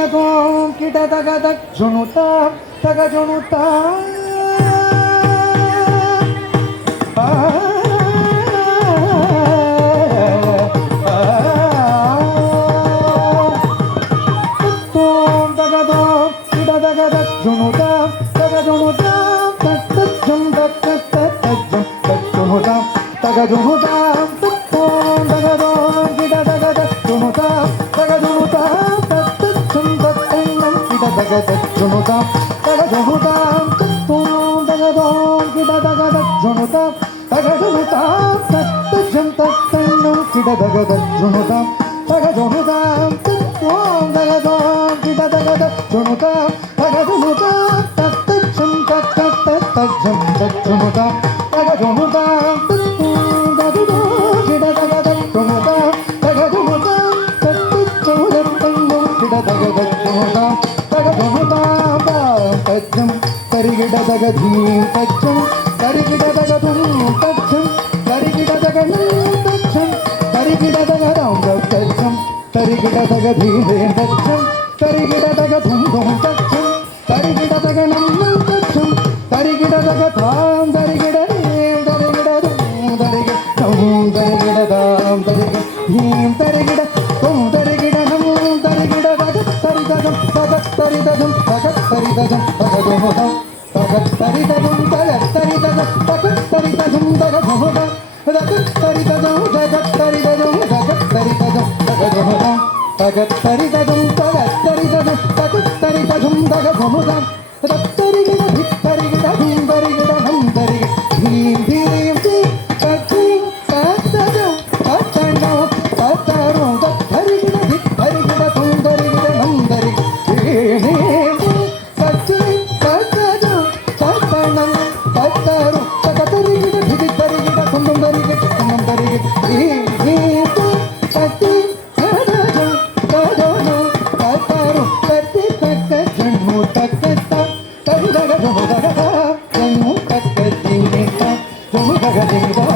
தகதோம் கிட தகதக் ஜுனுதா தக ஜுனுதா தோம் தகதோம் கிட தகதக் ஜுனுதா தக ஜுனுதா தக் ஜும் தக் தக் ஜும் தக் ஜுனுதா தக ஜுனுதா தோம் தகதோம் கிட தகதக் ஜுனுதா தக ஜுனுதா ஜுனுதா தக ஜுனுதா தோம் தகதோம் கிட தகதக் ஜுனுதா தக ஜுனுதா தக் ஜும் தக் கிட தகதக் ஜுனுதா தக ஜுனுதா தோம் தகதோம் கிட தகதக் ஜுனுதா தக ஜுனுதா தக் ஜும் தக் ஜும் தக் ஜுனுதா தக ஜுனுதா தோம் தகதோம் கிட தகதக் ஜுனுதா தக ஜுனுதா தக் ஜும் கிட தகதக் ஜுனுதா தஜ்ஜம் கரிகிட தகதீம் தஜ்ஜம் கரிகிட தகதும் தஜ்ஜம் கரிகிட தகனும் தஜ்ஜம் கரிகிட தகதாம் தஜ்ஜம் கரிகிட தகதீமே தஜ்ஜம் கரிகிட தகதும் தஜ்ஜம் கரிகிட தகனம் தஜ்ஜம் கரிகிட தகதாம் தரிகிட தரிகிடதும் தரிகிடம் தரிகிடதாம் தரிகிடீம் தரிகிட தும் தரிகிடனம் தரிகிட தரிதகம் தரிதகம் தரிதகம் தகதுமுகம் தரிதகம் தரிதகம் தரிதகம் தகதுமுகம் தரிதகம் தரிதகம் தரிதகம் தகதுமுகம் தரிதகம் தரிதகம் தரிதகம் தகதுமுகம் தரிகிட தரிகிடதும் தரிகிடனம் தரிகிட தீம் தீம் தீம் தீம் தத்தகம் தத்தனம் தத்தரும் தரிகிட தரிகிடதும் தரிகிடனம் தரிகிட Jump,